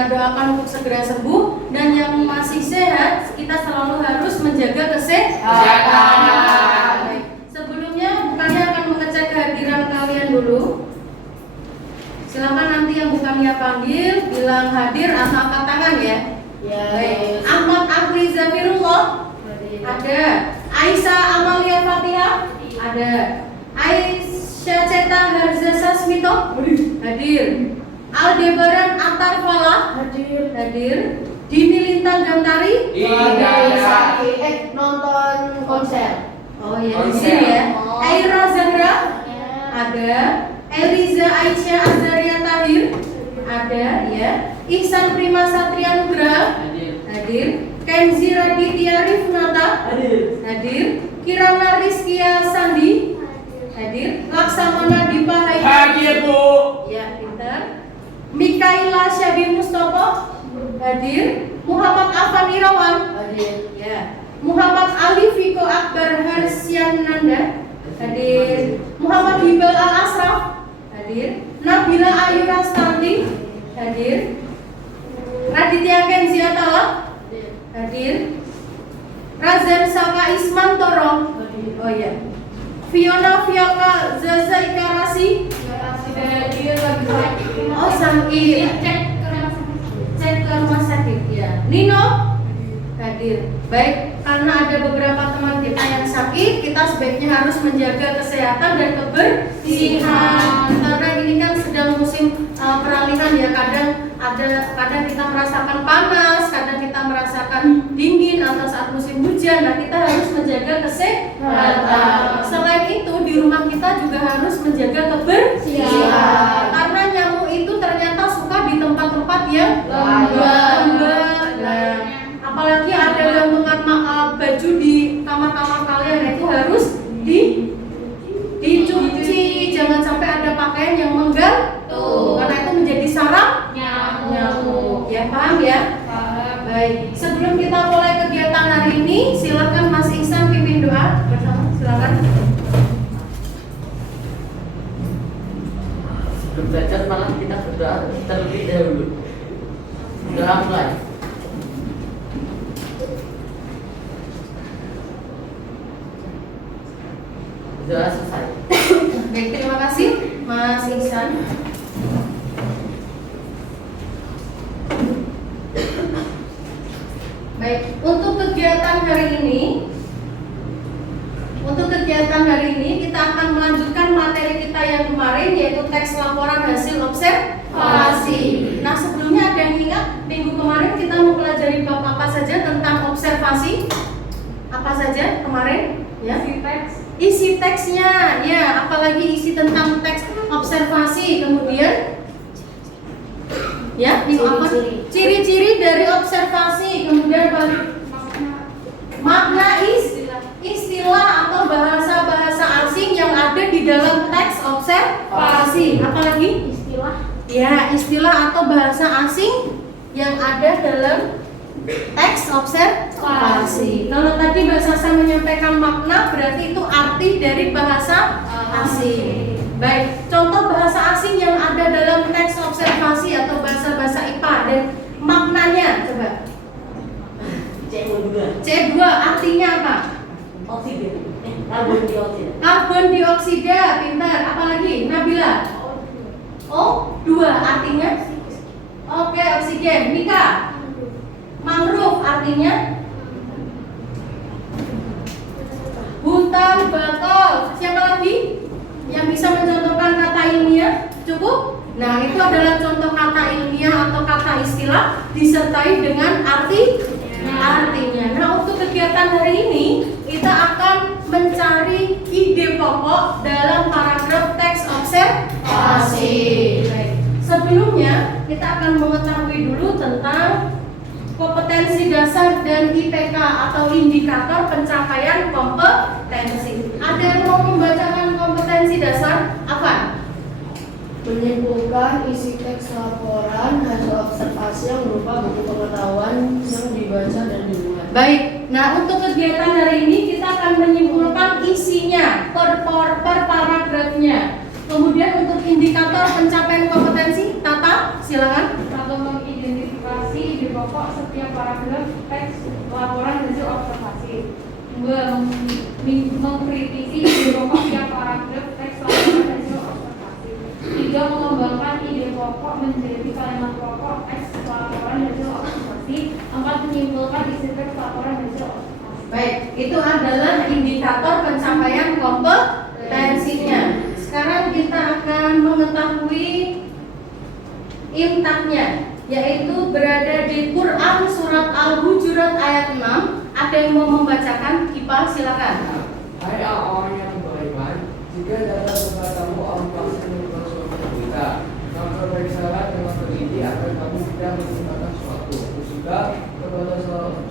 kita doakan untuk segera sembuh, dan yang masih sehat kita selalu harus menjaga kesehatan. Baik. Sebelumnya bukannya akan mengecek kehadiran kalian dulu. Silakan nanti yang bukannya panggil bilang hadir atau angkat tangan ya. Ya. Baik. Ahmad Afri Zafirullah ada. Aisyah Amalia Fatihah ada. Aisyah Ceta Harza Sasmito hadir. Aldebaran Atar Falah hadir. Dini Lintang Gantari nonton konser. Oh ya, di sini ya. Aira Zahra ada. Eliza Aisyah Azaria Tahir ada ya. Ihsan Prima Satria Nugra hadir. Kenzi Raditya Rifnata hadir. Kirana Rizkia Sandi hadir. Laksamana Dipa Hadir Bu. ya, pintar. Mikaila Syabi Mustopo hadir. Muhammad Afan Irawan Hadir. ya. Muhammad Ali Fiko Akbar Harsyananda hadir. Muhammad Hibal Al Asraf hadir. Nabila Ayu Rastanti hadir. Raditya Kenzi Atala hadir. Razan Saka Isman Toro oh ya. Fiona Fiaka Zaza Ikarasi hadir. Oh sakit, cek ke rumah sakit ya. Nino hadir. Baik, karena ada beberapa teman kita yang sakit, kita sebaiknya harus menjaga kesehatan dan kebersihan. Karena ini kan sedang musim peralihan ya. Kadang kita merasakan panas, kadang kita merasakan dingin atau saat musim hujan. Nah, kita harus menjaga kesehatan. Selain itu, di rumah kita juga harus menjaga kebersihan. Karena nyamuk itu ternyata suka di tempat-tempat yang lembab. Nah, apalagi ada gantungan baju di kamar-kamar kalian, itu harus dicuci. Jangan sampai ada pakaian yang menggantung, karena itu menjadi sarang nyamuk. Ya, paham ya? Baik. Sebelum kita mulai kegiatan hari ini, silakan Mas Ihsan pimpin doa bersama. Silakan. Sebelum belajar malam kita berdoa terlebih dahulu. Doa mulai. Doa selesai. Baik, terima kasih Mas Ihsan. Baik, untuk kegiatan hari ini kita akan melanjutkan materi kita yang kemarin, yaitu teks laporan hasil observasi. Nah, sebelumnya ada yang ingat minggu kemarin kita mempelajari bab apa saja tentang observasi? Apa saja kemarin? Ya. Isi teksnya, ya, apalagi isi tentang teks observasi. Kemudian ya, ciri-ciri dari observasi. Kemudian makna istilah atau bahasa-bahasa asing yang ada di dalam teks observasi. Apalagi istilah? Ya, istilah atau bahasa asing yang ada dalam teks observasi. Kalau tadi bahasa saya menyampaikan makna, berarti itu arti dari bahasa asing. Baik, contoh bahasa asing yang ada dalam teks observasi atau bahasa-bahasa IPA dan maknanya coba. C2 artinya apa? Oksida. Karbon dioksida. Karbon dioksida, pintar. Apalagi? Nabila? O2 artinya? Oke, oksigen. Mika? Mangrove artinya? Hutan bakau. Siapa lagi yang bisa mencontohkan kata ilmiah? Cukup? Nah, itu adalah contoh kata ilmiah atau kata istilah disertai dengan artinya. Nah, untuk kegiatan hari ini kita akan mencari ide pokok dalam paragraf teks observasi. Baik. Sebelumnya kita akan mengetahui dulu tentang kompetensi dasar dan IPK atau indikator pencapaian kompetensi. Ada yang mau membacakan kompetensi dasar? Apa? Menyimpulkan isi teks laporan hasil observasi yang berupa buku pengetahuan yang dibaca dan dimuat. Baik, nah untuk kegiatan hari ini kita akan menyimpulkan isinya per paragrafnya. Kemudian untuk indikator pencapaian kompetensi, Tata, silakan. Untuk mengidentifikasi pokok setiap paragraf teks laporan hasil observasi. 2. Mengkritisi ide pokok tiap paragraf teks laporan hasil observasi. 3. Mengembangkan ide pokok menjadi kalimat pokok teks laporan hasil observasi. 4. Menyimpulkan isi teks laporan hasil observasi. Baik, itu adalah indikator pencapaian kompetensinya. Sekarang kita akan mengetahui intaknya, yaitu berada di Quran surat Al-Hujurat ayat 6. Ada yang mau membacakan? Kipal, silakan. Hai orang yang beriman, jika datang kepadamu orang fasik melakukan suatu berita, maka periksalah dengan teliti agar kamu tidak menyimpan suatu musibah kepada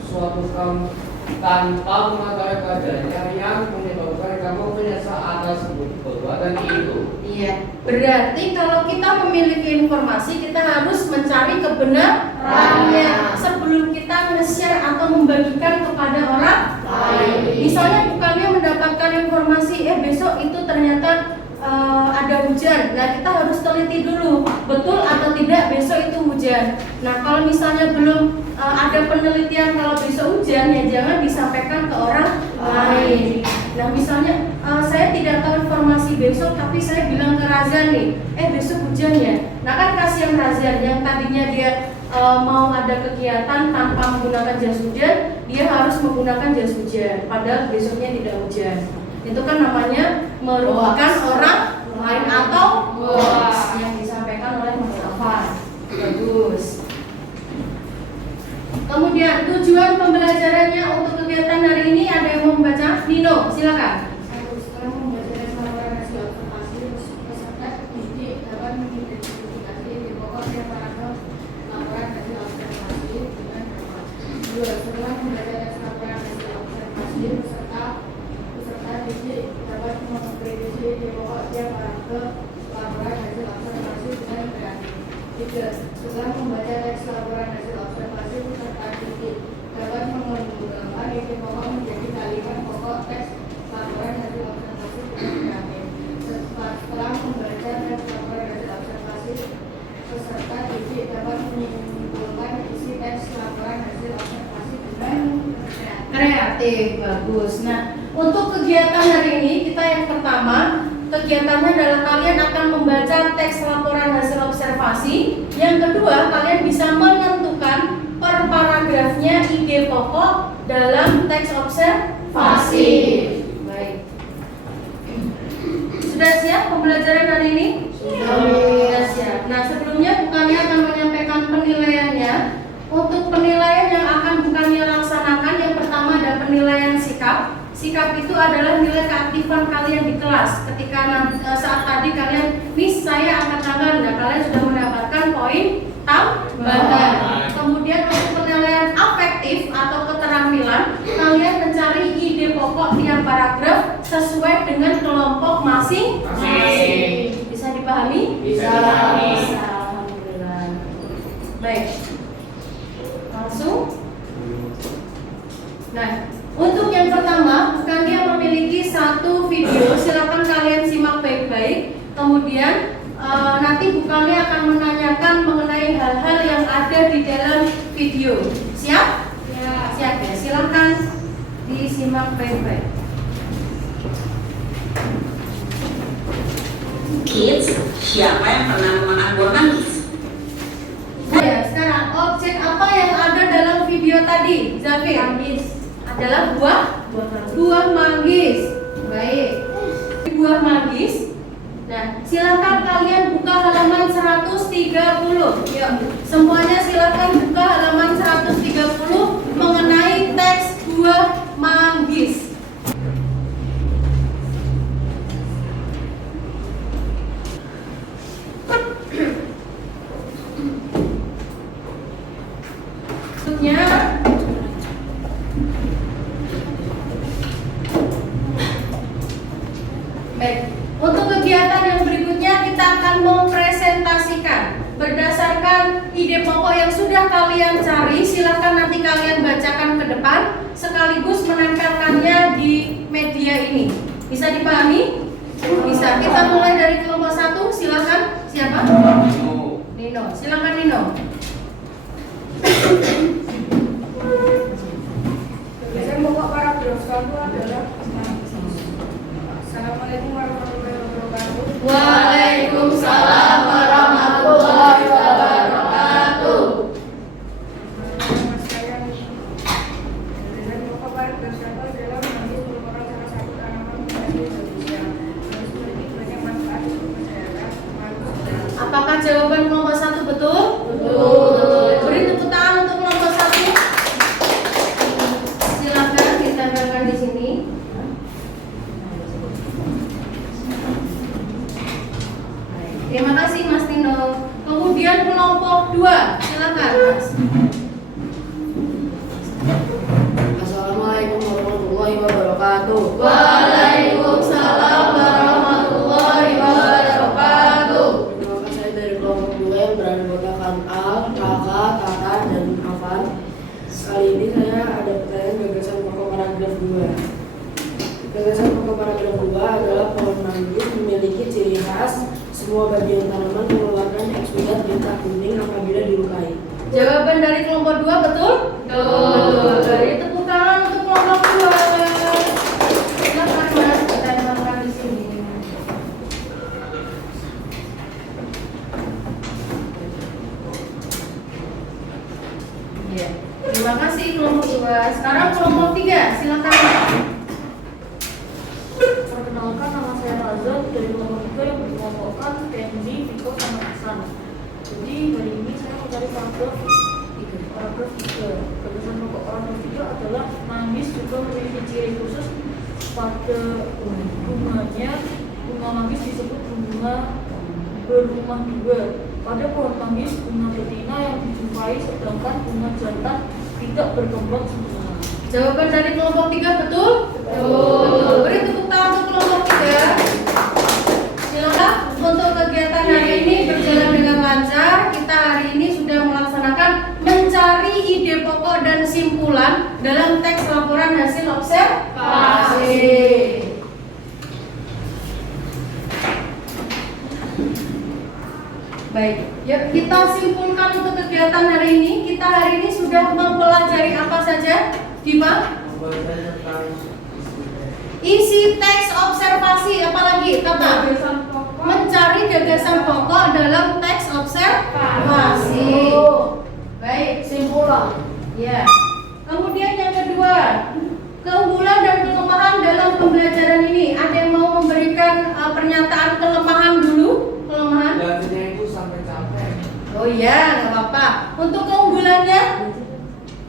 suatu kaum tanpa mengetahui keadaannya yang menyebabkan kamu menyesal atas perbuatan itu. Iya, berarti kalau kita memiliki informasi, kita harus mencari kebenarannya sebelum kita nge-share atau membagikan kepada orang lain. Misalnya bukannya mendapatkan informasi, besok itu ternyata ada hujan. Nah, kita harus teliti dulu, betul atau tidak besok itu hujan. Nah, kalau misalnya belum ada penelitian kalau besok hujan, ya jangan disampaikan ke orang lain. Nah, misalnya saya tidak tahu informasi besok, tapi saya bilang ke Razan nih, besok hujan ya. Nah, kan kasihan Razan yang tadinya dia mau ada kegiatan tanpa menggunakan jas hujan, dia harus menggunakan jas hujan, padahal besoknya tidak hujan. Itu kan namanya merugikan orang lain atau hoax yang disampaikan oleh Mas Afan. Bagus. Kemudian tujuan pembelajarannya untuk kegiatan hari ini, ada yang mau membaca? Nino, silakan. Setelah membaca laporan hasil observasi, peserta didik dapat mengidentifikasi ide pokok tiap paragraf laporan hasil observasi dengan dapat. 2. Setelah membaca laporan hasil observasi, peserta didik dapat mengkritisi ide pokok tiap paragraf laporan hasil observasi dengan kreatif. 3. Setelah membaca teks laporan hasil observasi, peserta didik dapat mengembangkan ide pokok menjadi kalimat pokok teks laporan hasil observasi dengan kreatif. Setelah membaca teks laporan hasil observasi, peserta didik dapat menyimpulkan isi teks laporan hasil observasi dengan Kreatif, bagus. Nah, untuk kegiatan hari ini kita yang pertama, kegiatannya adalah kalian akan membaca teks laporan hasil observasi. Yang kedua, kalian bisa menentukan per paragrafnya ide pokok dalam teks observasi. Baik. Sudah siap pembelajaran hari ini? Sudah siap. Nah, sebelumnya bukannya akan menyampaikan penilaiannya. Untuk penilaian yang akan bukannya laksanakan, yang pertama ada penilaian sikap. Sikap itu adalah nilai keaktifan kalian di kelas. Ketika saat tadi kalian, Miss saya angkat tangan, nah kalian sudah mendapatkan poin tambahan. Kemudian untuk penilaian afektif atau keterampilan, kalian mencari ide pokok tiap paragraf sesuai dengan kelompok masing-masing. Bisa dipahami? Bisa. Alhamdulillah. Baik. Langsung. Nah, untuk yang pertama, kalian memiliki satu video, silakan kalian simak baik-baik. Kemudian nanti bukannya akan menanyakan mengenai hal-hal yang ada di dalam video. Siap? Ya. Siap ya, silakan disimak baik-baik. Kids, siapa yang pernah memakan buah manggis? Ya, sekarang objek apa yang ada dalam video tadi? Zafir? Manggis. Adalah buah manggis. Baik. Buah manggis. Nah, silakan kalian buka halaman 130. Yuk, semuanya silakan buka halaman 130 mengenai teks buah manggis. Baik, untuk kegiatan yang berikutnya kita akan mempresentasikan berdasarkan ide pokok yang sudah kalian cari. Silakan nanti kalian bacakan ke depan sekaligus menempelkannya di media ini. Bisa dipahami? Bisa. Kita mulai dari kelompok 1. Silakan. Siapa? Nino. Silakan Nino. Afan. Kali ini saya ada pertanyaan gagasan pokok paragraf 2. Gagasan pokok paragraf 2 adalah pohon manggis memiliki ciri khas semua bagian tanaman mengeluarkan eksudat lintah kuning apabila dilukai. Jawaban dari kelompok 2 betul? Betul. Dari tepuk tangan untuk kelompok 2. Silakan Mas, kita terangkan di sini. Ya. Terima kasih kelompok 2. Sekarang kelompok 3, silakan. Perkenalkan, nama saya Raza dari kelompok 3 yang berkelompokkan Kenzi, Viko, sama Hasan. Jadi hari ini saya mau cari paragraf 3. Gagasan pokok paragraf 3 adalah manggis juga memiliki ciri khusus pada bunganya. Bunga manggis disebut bunga berumah dua. Pada pohon manggis bunga betina yang dijumpai, sedangkan bunga jantan tidak berkembang sempurna. Jawaban dari kelompok 3 betul? Betul. Beri tepuk tangan untuk kelompok 3. Silakan untuk kegiatan hari ini berjalan dengan lancar. Kita hari ini sudah melaksanakan mencari ide pokok dan simpulan dalam teks laporan hasil observasi. Baik, yuk kita simpulkan untuk kegiatan hari ini. Kita hari ini sudah mempelajari apa saja, Diva? Isi teks observasi, apalagi kata mencari gagasan pokok dalam teks observasi. Baik, simpulan. Ya. Kemudian yang kedua, keunggulan dan kelemahan dalam pembelajaran ini. Ada yang mau memberikan pernyataan kelemahan dulu? Kelemahan? Belajarnya itu sampai capek. Oh iya, nggak apa-apa. Untuk keunggulannya?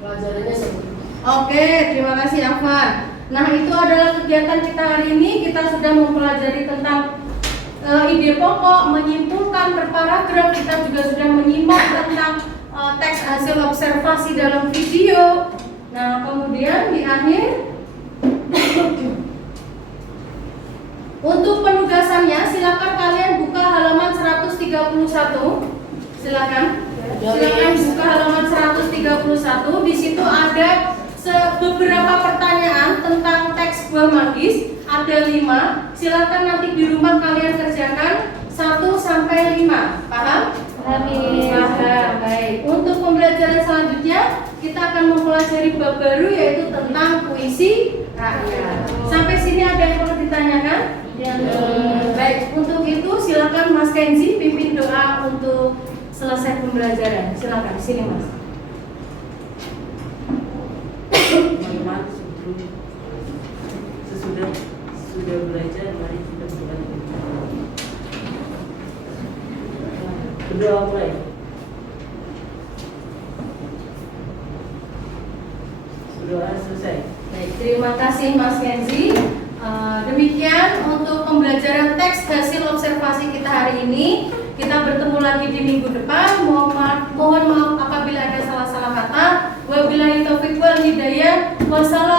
Pelajarannya seru. Oke, terima kasih Afan. Nah, itu adalah kegiatan kita hari ini. Kita sudah mempelajari tentang ide pokok, menyimpulkan per paragraf. Kita juga sudah menyimak tentang teks hasil observasi dalam video. Nah, kemudian di akhir untuk penugasannya, silakan kalian buka halaman 131. Silakan buka halaman 131. Di situ ada beberapa pertanyaan tentang teks buah manggis. Ada 5. Silakan nanti di rumah kalian kerjakan 1 sampai 5. Paham? Paham. Baik. Untuk pembelajaran selanjutnya kita akan mempelajari bab baru, yaitu tentang puisi rakyat. Sampai sini ada yang perlu ditanyakan? Baik. Untuk itu silakan Mas Kenzi pimpin doa untuk selesai pembelajaran. Silakan, sini Mas. Teman-teman, sudah belajar, mari kita mulai. Berdoa mulai. Berdoa selesai. Baik, terima kasih Mas Kenzi. Demikian untuk pembelajaran teks hasil observasi kita hari ini. Kita bertemu lagi di minggu depan. Mohon maaf apabila ada salah-salah kata. Wabillahi taufiq wal hidayah. Wassalamualaikum